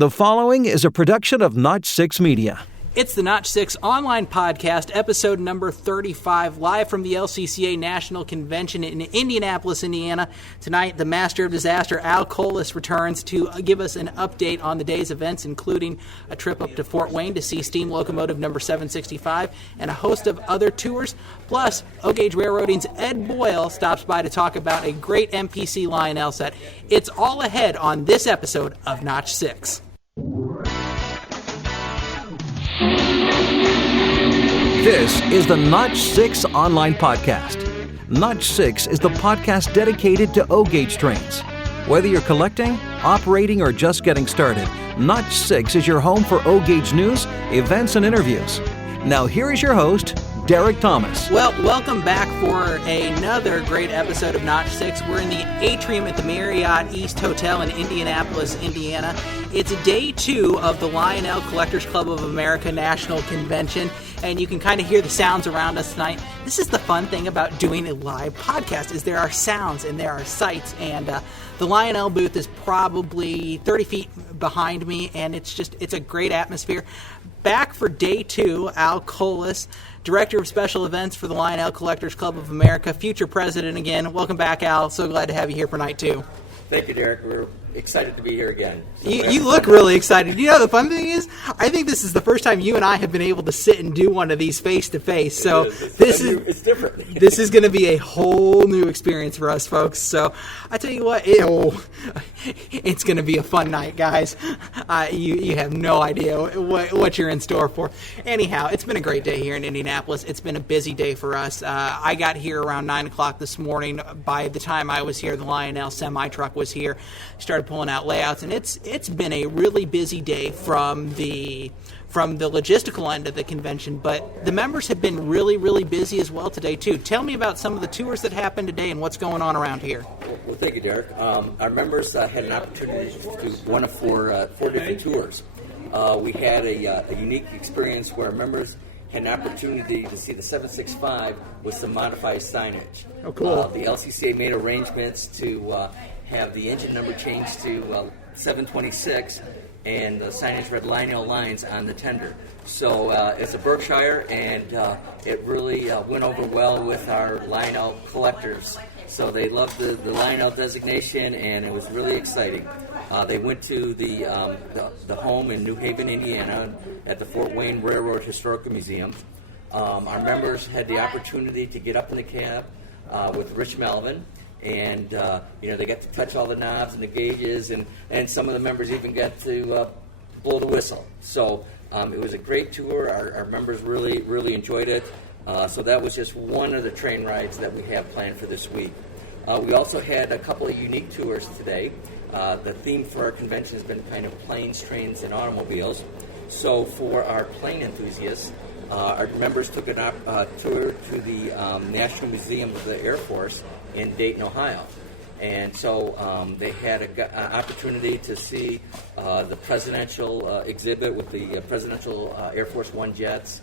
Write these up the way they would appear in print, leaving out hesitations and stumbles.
The following is a production of Notch 6 Media. It's the Notch 6 online podcast, episode number 35, live from the LCCA National Convention in Indianapolis, Indiana. Tonight, the master of disaster, Al Colas, returns to give us an update on the day's events, including a trip up to Fort Wayne to see steam locomotive number 765 and a host of other tours. Plus, O-Gauge Railroading's Ed Boyle stops by to talk about a great MPC Lionel set. It's all ahead on this episode of Notch 6. This is the Notch 6 online podcast. Notch 6 is the podcast dedicated to O-Gauge trains. Whether you're collecting, operating, or just getting started, Notch 6 is your home for O-Gauge news, events, and interviews. Now here is your host, Derek Thomas. Well, welcome back for another great episode of Notch 6. We're in the atrium at the Marriott East Hotel in Indianapolis, Indiana. It's day 2 of the Lionel Collectors Club of America National Convention, and you can kind of hear the sounds around us tonight. This is the fun thing about doing a live podcast, is there are sounds and there are sights, and the Lionel booth is probably 30 feet behind me, and it's a great atmosphere. Back for day 2, Al Colas, Director of Special Events for the Lionel Collectors Club of America, future president again. Welcome back, Al. So glad to have you here for night 2. Thank you, Derek. We're excited to be here again. You look really excited. You know, the fun thing is, I think this is the first time you and I have been able to sit and do one of these face-to-face. So it's different. This is going to be a whole new experience for us, folks. So I tell you what, it's going to be a fun night, guys. You have no idea what you're in store for. Anyhow, it's been a great day here in Indianapolis. It's been a busy day for us. I got here around 9 o'clock this morning. By the time I was here, the Lionel semi-truck was here. Started pulling out layouts, and it's been a really busy day from the logistical end of the convention, but the members have been really, really busy as well today, too. Tell me about some of the tours that happened today and what's going on around here. Well, thank you, Derek. Our members had an opportunity to do one of four different tours. We had a unique experience where our members had an opportunity to see the 765 with some modified signage. Oh, cool. The LCCA made arrangements to have the engine number changed to 726, and the signage read Lionel Lines on the tender. So it's a Berkshire, and it really went over well with our Lionel collectors. So they loved the Lionel designation, and it was really exciting. They went to the home in New Haven, Indiana, at the Fort Wayne Railroad Historical Museum. Our members had the opportunity to get up in the cab with Rich Melvin. And, they got to touch all the knobs and the gauges, and some of the members even got to blow the whistle. So it was a great tour. Our members really, really enjoyed it. So that was just one of the train rides that we have planned for this week. We also had a couple of unique tours today. The theme for our convention has been kind of planes, trains, and automobiles. So for our plane enthusiasts, our members took a tour to the National Museum of the Air Force in Dayton, Ohio. And so they had an opportunity to see the presidential exhibit with the presidential Air Force One jets.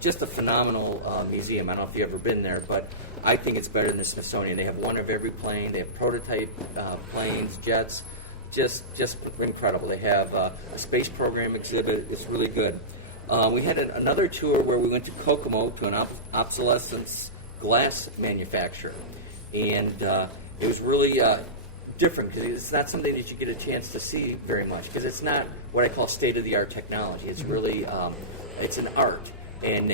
Just a phenomenal museum. I don't know if you've ever been there, but I think it's better than the Smithsonian. They have one of every plane. They have prototype planes, jets, just incredible. They have a space program exhibit. It's really good. We had another tour where we went to Kokomo to an obsolescence glass manufacturer. And it was really different because it's not something that you get a chance to see very much, because it's not what I call state-of-the-art technology. It's really it's an art. And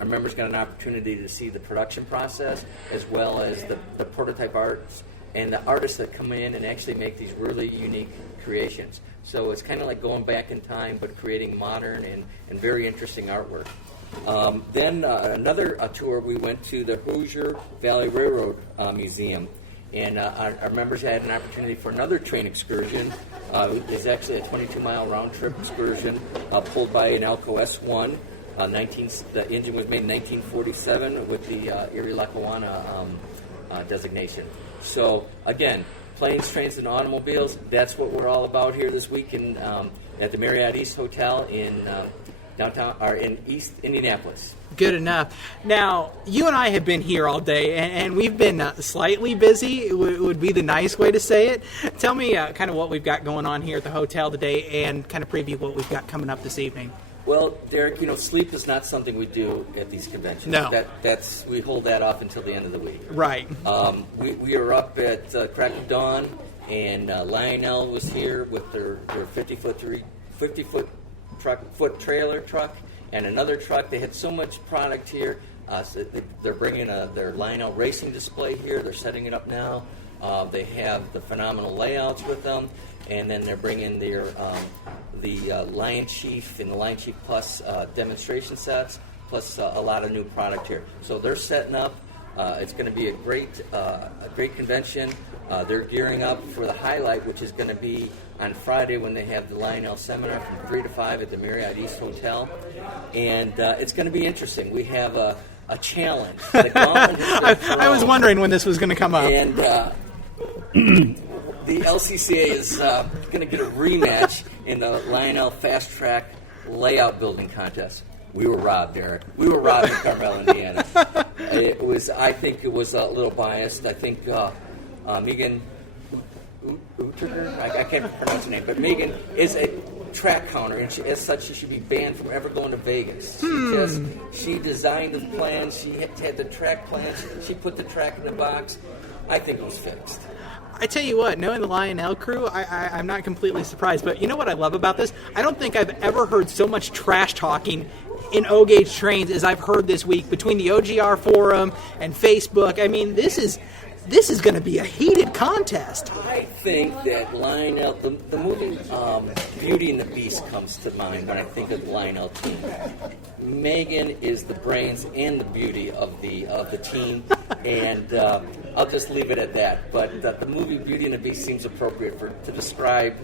our members got an opportunity to see the production process as well as the prototype arts and the artists that come in and actually make these really unique creations. So it's kind of like going back in time but creating modern and very interesting artwork. Then another tour, we went to the Hoosier Valley Railroad Museum, and our members had an opportunity for another train excursion. It's actually a 22-mile round-trip excursion pulled by an Alco S1. The engine was made in 1947 with the Erie-Lackawanna designation. So again, planes, trains, and automobiles, that's what we're all about here this week at the Marriott East Hotel in downtown or in East Indianapolis. Good enough. Now, you and I have been here all day, and we've been slightly busy, would be the nice way to say it. Tell me kind of what we've got going on here at the hotel today and kind of preview what we've got coming up this evening. Well, Derek, sleep is not something we do at these conventions. No. We hold that off until the end of the week. Right. We are up at crack of dawn, and Lionel was here with their 50-foot trailer truck and another truck. They had so much product here. So they're bringing their Lionel racing display here. They're setting it up now. They have the phenomenal layouts with them, and then they're bringing their the Lion Chief and the Lion Chief Plus demonstration sets, plus a lot of new product here. So they're setting up. It's going to be a great convention. They're gearing up for the highlight, which is going to be on Friday when they have the Lionel seminar from 3 to 5 at the Marriott East Hotel. And it's going to be interesting. We have a challenge. I was wondering when this was going to come up. And the LCCA is going to get a rematch in the Lionel Fast Track Layout Building Contest. We were robbed, Eric. We were robbed in Carmel, Indiana. I think it was a little biased. I think Megan Uterger, I can't pronounce her name, but Megan is a track counter, and as such, she should be banned from ever going to Vegas. She designed the plans. She had the track plans. She put the track in the box. I think it was fixed. I tell you what, knowing the Lionel crew, I'm not completely surprised. But you know what I love about this? I don't think I've ever heard so much trash talking in O-Gauge trains as I've heard this week between the OGR forum and Facebook. I mean, this is going to be a heated contest. I think that Lionel, the movie Beauty and the Beast comes to mind when I think of the Lionel team. Megan is the brains and the beauty of the team, and I'll just leave it at that. But the movie Beauty and the Beast seems appropriate way to describe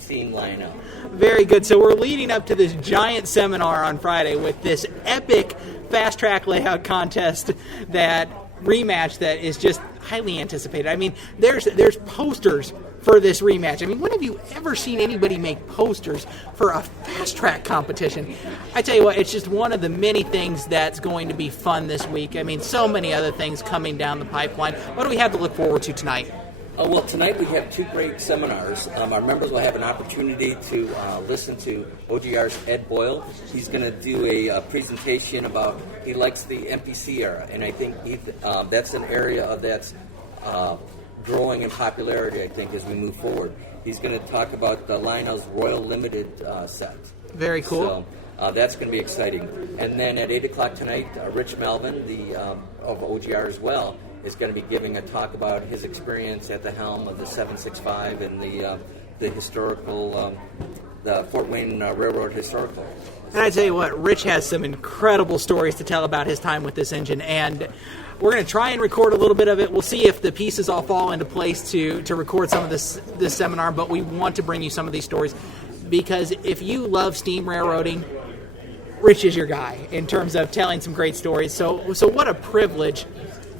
Team Lionel. Very good. So we're leading up to this giant seminar on Friday with this epic fast track layout contest rematch that is just highly anticipated. I mean, there's posters for this rematch. I mean, when have you ever seen anybody make posters for a fast track competition? I tell you what, it's just one of the many things that's going to be fun this week. I mean, so many other things coming down the pipeline. What do we have to look forward to tonight? Well, tonight we have two great seminars. Our members will have an opportunity to listen to OGR's Ed Boyle. He's going to do a presentation about, he likes the MPC era, and I think that's an area that's growing in popularity, I think, as we move forward. He's going to talk about the Lionel's Royal Limited set. Very cool. So that's going to be exciting. And then at 8 o'clock tonight, Rich Melvin, of OGR as well, is going to be giving a talk about his experience at the helm of the 765 and the historical, the Fort Wayne Railroad historical. And I tell you what, Rich has some incredible stories to tell about his time with this engine, and we're going to try and record a little bit of it. We'll see if the pieces all fall into place to record some of this seminar, but we want to bring you some of these stories because if you love steam railroading, Rich is your guy in terms of telling some great stories. So what a privilege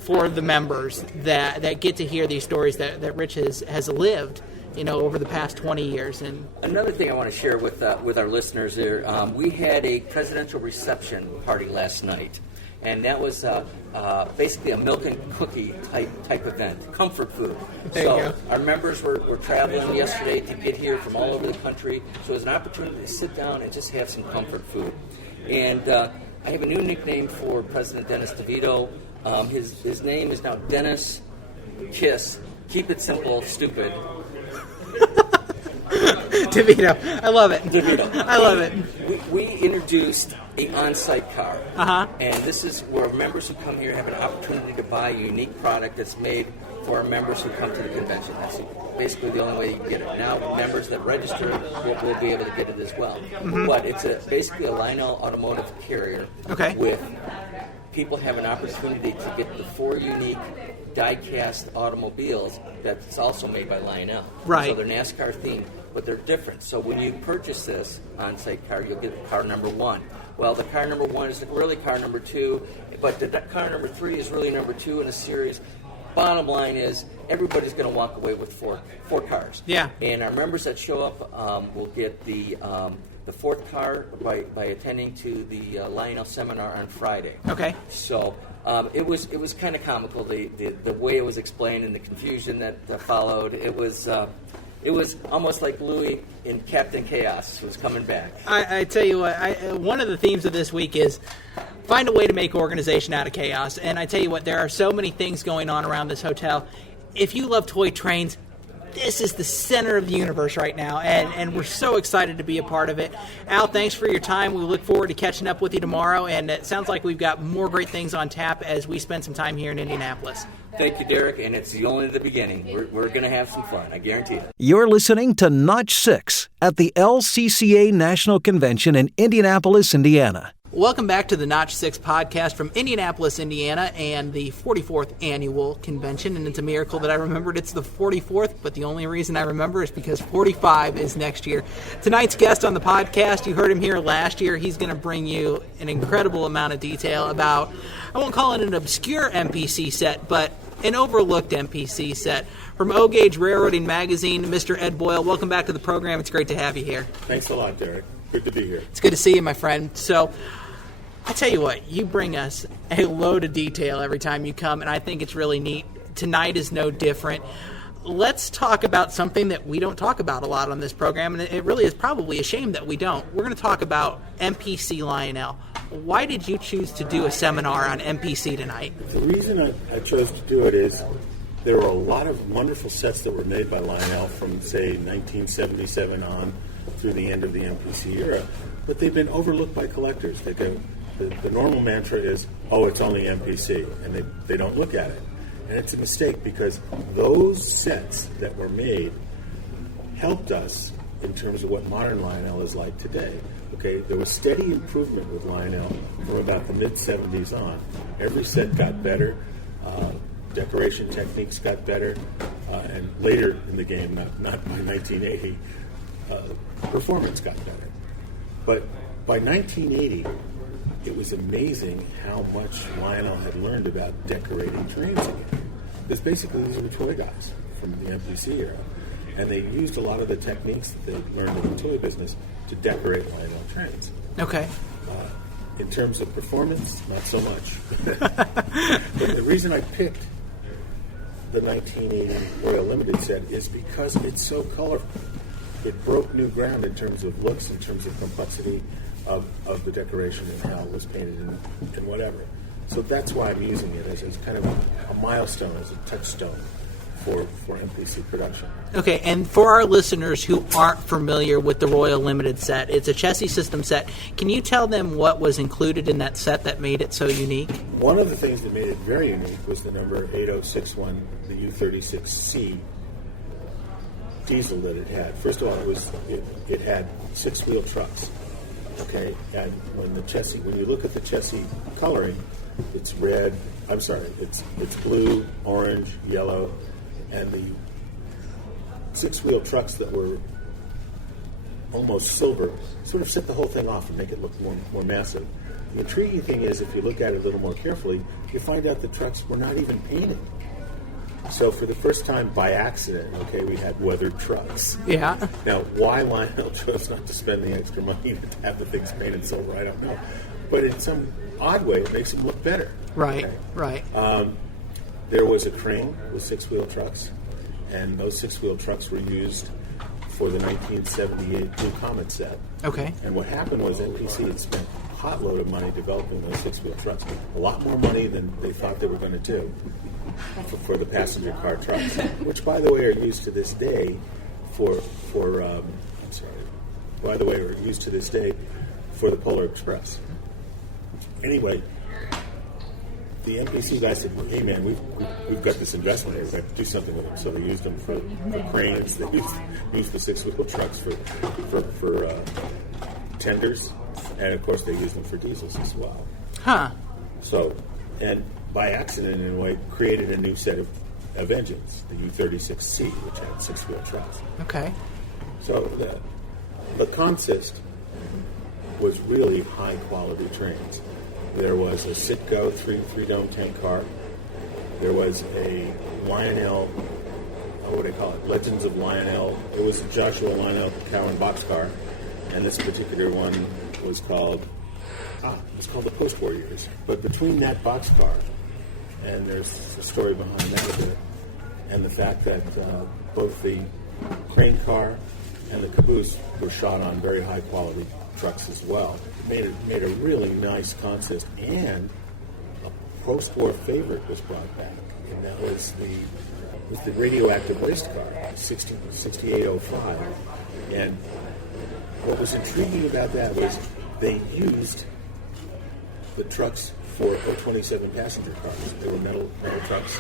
for the members that get to hear these stories that Rich has lived, over the past 20 years. And another thing I want to share with our listeners here, we had a presidential reception party last night, and that was basically a milk and cookie type event, comfort food. So our members were traveling yesterday to get here from all over the country, so it was an opportunity to sit down and just have some comfort food. And I have a new nickname for President Dennis DeVito. His name is now Dennis Kiss. Keep it simple, stupid. DeVito. I love it. DeVito. I love it. We introduced an on-site car. And this is where members who come here have an opportunity to buy a unique product that's made for our members who come to the convention. That's basically the only way you can get it. Now, members that register will be able to get it as well. But it's basically a Lionel automotive carrier with people have an opportunity to get the 4 unique die-cast automobiles that's also made by Lionel. Right. So they're NASCAR themed, but they're different. So when you purchase this on-site car, you'll get car number 1. Well, the car number 1 is really car number 2, but the car number 3 is really number 2 in a series. Bottom line is everybody's going to walk away with four cars. Yeah. And our members that show up will get the the fourth car by attending to the Lionel seminar on Friday. Okay. So it was kind of comical, the way it was explained and the confusion that followed. It was almost like Louis in Captain Chaos was coming back. I tell you what, one of the themes of this week is find a way to make organization out of chaos. And I tell you what, there are so many things going on around this hotel. If you love toy trains, this is the center of the universe right now, and we're so excited to be a part of it. Al, thanks for your time. We look forward to catching up with you tomorrow, and it sounds like we've got more great things on tap as we spend some time here in Indianapolis. Thank you, Derek, and it's only the beginning. We're going to have some fun, I guarantee it. You're listening to Notch 6 at the LCCA National Convention in Indianapolis, Indiana. Welcome back to the Notch 6 podcast from Indianapolis, Indiana, and the 44th annual convention. And it's a miracle that I remembered it's the 44th, but the only reason I remember is because 45 is next year. Tonight's guest on the podcast, you heard him here last year. He's going to bring you an incredible amount of detail about, I won't call it an obscure MPC set, but an overlooked MPC set. From O-Gauge Railroading Magazine, Mr. Ed Boyle, welcome back to the program. It's great to have you here. Thanks a lot, Derek. Good to be here. It's good to see you, my friend. So, I tell you what, you bring us a load of detail every time you come, and I think it's really neat. Tonight is no different. Let's talk about something that we don't talk about a lot on this program, and it really is probably a shame that we don't. We're going to talk about MPC Lionel. Why did you choose to do a seminar on MPC tonight? The reason I chose to do it is there were a lot of wonderful sets that were made by Lionel from, say, 1977 on through the end of the MPC era, but they've been overlooked by collectors. The normal mantra is, oh, it's only MPC, and they don't look at it. And it's a mistake because those sets that were made helped us in terms of what modern Lionel is like today. Okay, there was steady improvement with Lionel from about the mid-'70s on. Every set got better, decoration techniques got better, and later in the game, not by 1980, performance got better. But by 1980, it was amazing how much Lionel had learned about decorating trains again. Because basically these were toy guys from the MPC era. And they used a lot of the techniques that they learned in the toy business to decorate Lionel trains. Okay. In terms of performance, not so much. But the reason I picked the 1980 Royal Limited set is because it's so colorful. It broke new ground in terms of looks, in terms of complexity of the decoration and how it was painted and whatever. So that's why I'm using it as kind of a milestone, as a touchstone for MPC production. Okay, and for our listeners who aren't familiar with the Royal Limited set, it's a chassis system set. Can you tell them what was included in that set that made it so unique? One of the things that made it very unique was the number 8061, the U36C diesel that it had. First of all, it had six-wheel trucks. Okay, and when you look at the chassis coloring, it's red. It's blue, orange, yellow, and the six-wheel trucks that were almost silver sort of set the whole thing off and make it look more massive. The intriguing thing is, if you look at it a little more carefully, you find out the trucks were not even painted. So for the first time, by accident, okay, we had weathered trucks. Yeah. Now, why Lionel chose not to spend the extra money to have the things painted silver, I don't know. But in some odd way, it makes them look better. Right, okay? right. There was a crane with six-wheel trucks, and those six-wheel trucks were used for the 1978 Blue Comet set. Okay. And what happened was MPC had spent a hot load of money developing those six-wheel trucks, a lot more money than they thought they were going to do for the passenger car trucks, which, by the way, are used to this day for the Polar Express. Anyway, the MPC guy said, "Hey man, we've got this investment here. We have to do something with them." So they used them for cranes. They used the six-wheel trucks for tenders, and of course they used them for diesels as well. Huh. So, and by accident, in a way, created a new set of engines, the U36C, which had six-wheel trucks. Okay. So the consist was really high-quality trains. There was a Citgo three-dome tank car. There was a Lionel, what do they call it? Legends of Lionel. It was a Joshua Lionel Cowan boxcar. and this particular one was called the Post-War Years. But between that boxcar, and there's a story behind that a bit, and the fact that both the crane car and the caboose were shot on very high quality trucks as well, made a really nice consist, and a post-war favorite was brought back, and that was the radioactive waste car, 6805. And what was intriguing about that was they used the trucks for 027 passenger cars. They were metal trucks,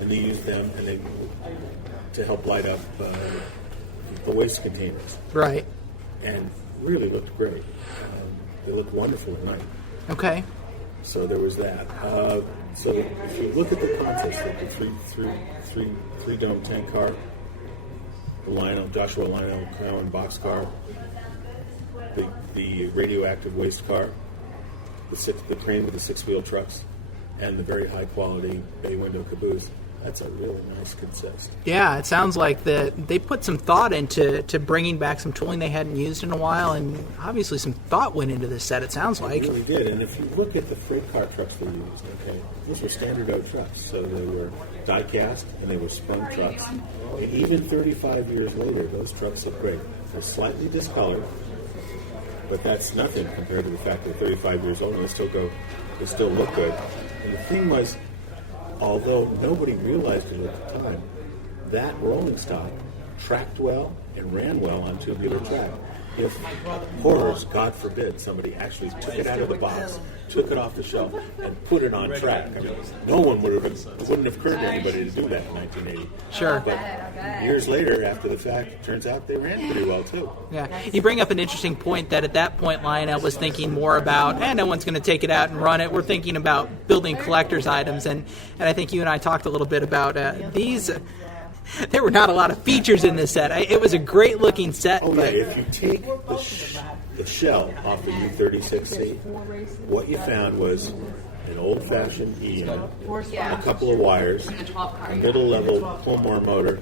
and they used them to help light up the waste containers. Right. And really looked great. They looked wonderful at night. Okay. So there was that. So if you look at the contest, like the three dome tank car, the Joshua Lionel Cowan boxcar, the radioactive waste car, the crane with the 6-wheel trucks, and the very high quality bay window caboose. That's a really nice consist. Yeah, it sounds like that they put some thought into bringing back some tooling they hadn't used in a while, and obviously some thought went into this set, it sounds like. It really did, and if you look at the freight car trucks they used, okay, those were standard O trucks, so they were die-cast and they were sprung trucks. And even 35 years later, those trucks look great. They're slightly discolored, but that's nothing compared to the fact that 35 years old and they still look good. And the thing was, although nobody realized it at the time, that rolling stock tracked well and ran well on tubular track. If horrors, God forbid, somebody actually took it out of the box, took it off the shelf, and put it on track, I mean, no one wouldn't have occurred to anybody to do that in 1980. Sure. But years later, after the fact, it turns out they ran pretty well too. Yeah, you bring up an interesting point that at that point Lionel was thinking more about, no one's going to take it out and run it. We're thinking about building collector's items, and I think you and I talked a little bit about these. There were not a lot of features in this set. It was a great-looking set. Oh, yeah, if you take the shell off the U-36C, what you found was an old-fashioned E unit, a couple of wires, a middle-level Pullmore motor,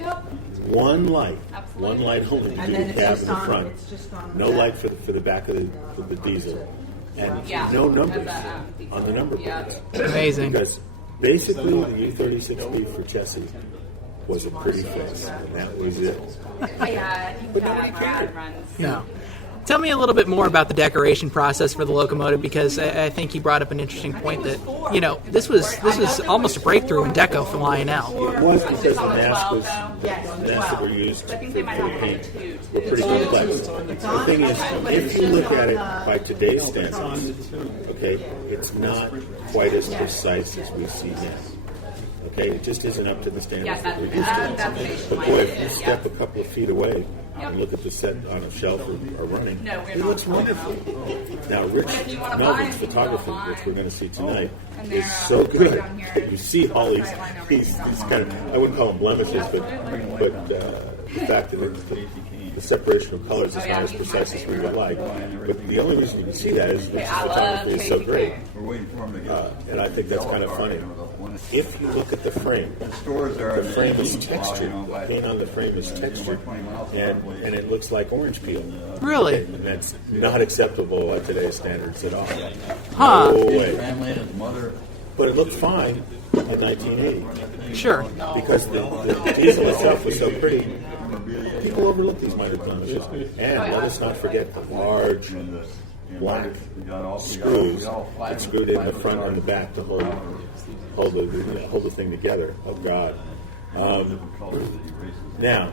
one light only to do the cab in the front, no light for the back of the diesel, and no numbers on the number plates. Amazing. Because basically the U-36B for chassis was a pretty face, and that was it. But nobody cared. No. Tell me a little bit more about the decoration process for the locomotive, because I think you brought up an interesting point that, this was almost a breakthrough in deco for Lionel. It was because the masks that were used for the paint were pretty complex. The thing is, if you look at it by today's standards, okay, it's not quite as precise as we see now. Okay, it just isn't up to the standards that we're used to. But boy, if you step a couple of feet away and look at the set on a shelf or running, it looks wonderful. Now, Rich Melvin's photography, which we're going to see tonight, is so good that you see all these kind of, I wouldn't call them blemishes, but the fact that the separation of colors is not as precise as we would like. But the only reason you can see that is Rich's photography is so great. And I think that's kind of funny. If you look at the frame is textured. The paint on the frame is textured, and it looks like orange peel. Really? And that's not acceptable by today's standards at all. Huh. No way. But it looked fine in 1980. Sure. Because the diesel itself was so pretty. People overlook these minor blemishes. And let us not forget the large black screws that screwed in the front and the back to hold the thing together. Oh, God. Now,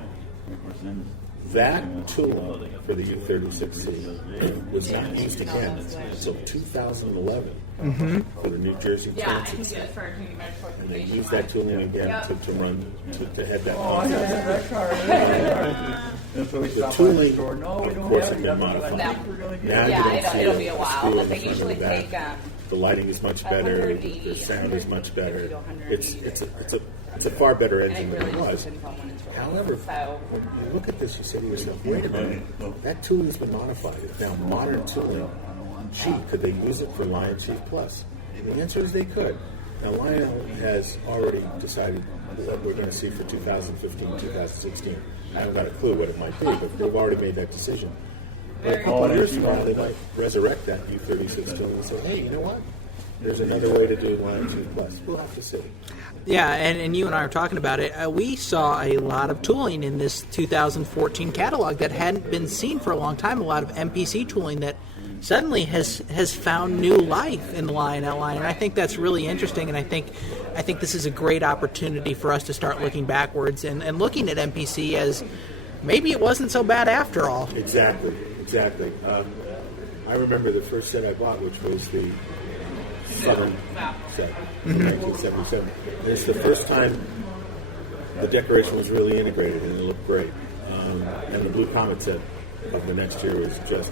that tooling for the U-36C was not used again until 2011 for the New Jersey Transit set. And they used that tooling again to head that process. The tooling, of course, had been modified. Now you don't see the screw in the front of the back. The lighting is much better. The sound is much better. It's a far better engine than it was. However, when you look at this, you say to yourself, wait a minute, that tooling has been modified. It's now modern tooling. Gee, could they use it for Lion Chief Plus? And the answer is they could. Now, Lionel has already decided what we're going to see for 2015, 2016. I haven't got a clue what it might be, but they've already made that decision. a couple of years from now, they might resurrect that U36 tool and say, hey, you know what? There's another way to do Line 2 Plus. We'll have to see. Yeah, and you and I were talking about it. We saw a lot of tooling in this 2014 catalog that hadn't been seen for a long time. A lot of MPC tooling that suddenly has found new life in the Lionel line, and I think that's really interesting. And I think this is a great opportunity for us to start looking backwards and looking at MPC as maybe it wasn't so bad after all. Exactly. I remember the first set I bought, which was the Southern set from 1977. And it's the first time the decoration was really integrated, and it looked great. And the Blue Comet set of the next year was just,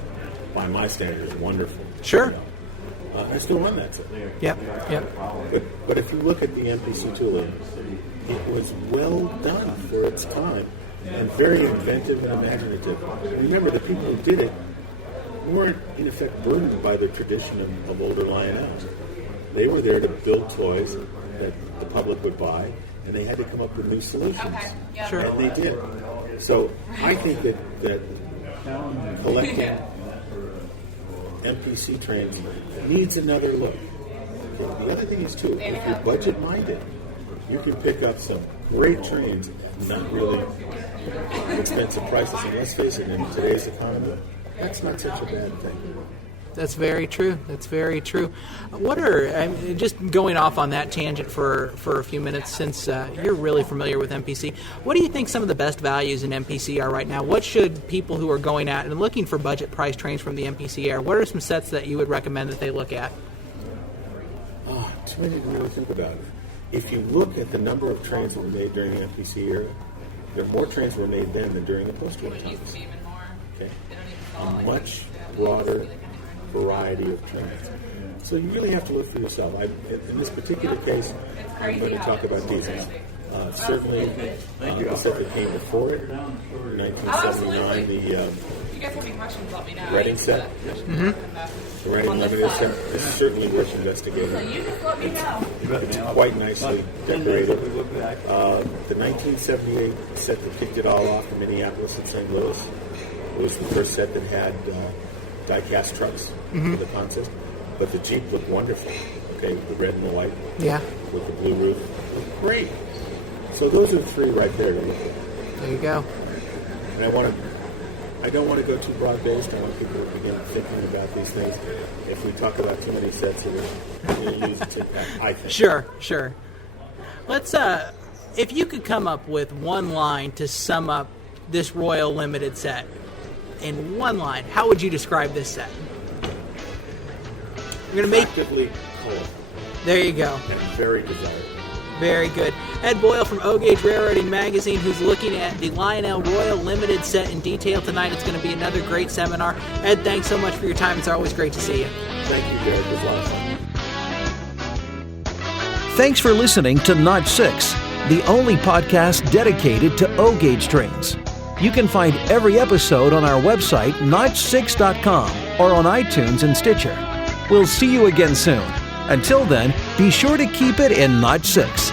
by my standards, wonderful. Sure. I still run that set. Yep. But if you look at the MPC tooling, it was well done for its time and very inventive and imaginative. Remember, the people who did it weren't, in effect, burdened by the tradition of older Lionels. They were there to build toys that the public would buy, and they had to come up with new solutions. Sure. And they did. So I think that collecting MPC trains needs another look. Okay. The other thing is, too, if you're budget-minded, you can pick up some great trains, not really expensive prices. And let's face it, in today's economy, that's not such a bad thing. That's very true. What are, just going off on that tangent for a few minutes, since you're really familiar with MPC, what do you think some of the best values in MPC are right now? What should people who are going out and looking for budget price trains from the MPC era, what are some sets that you would recommend that they look at? Too many to really think about it. If you look at the number of trains that were made during the MPC era, there are more trains were made then than during the post-war times. Okay. A much broader variety of trains. So you really have to look for yourself. In this particular case, I'm going to talk about diesels. Certainly, the set that came before it, 1979, the Reading set. The Reading Limited set is certainly worth investigating. It's quite nicely decorated. The 1978 set that kicked it all off in Minneapolis and St. Louis was the first set that had die-cast trucks for the contest, but the Jeep looked wonderful. Okay, with the red and the white. Yeah. With the blue roof. Looked great. So those are the three right there to look at. There you go. And I don't want to go too broad-based. I want people to begin thinking about these things. If we talk about too many sets, it will lose its impact, I think. Sure. Let's, if you could come up with one line to sum up this Royal Limited set, in one line, how would you describe this set? We're going to make actively colorful. There you go. And very desirable. Very good. Ed Boyle from O-Gauge Railroading Magazine, who's looking at the Lionel Royal Limited set in detail tonight. It's going to be another great seminar. Ed, thanks so much for your time. It's always great to see you. Thank you, Derek. It was a lot of fun. Thanks for listening to Notch 6, the only podcast dedicated to O-Gauge trains. You can find every episode on our website, notch6.com, or on iTunes and Stitcher. We'll see you again soon. Until then, be sure to keep it in Notch 6.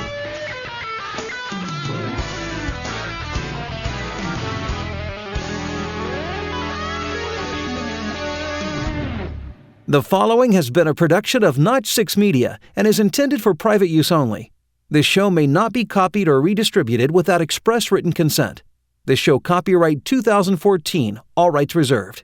The following has been a production of Notch 6 Media and is intended for private use only. This show may not be copied or redistributed without express written consent. This show copyright 2014, all rights reserved.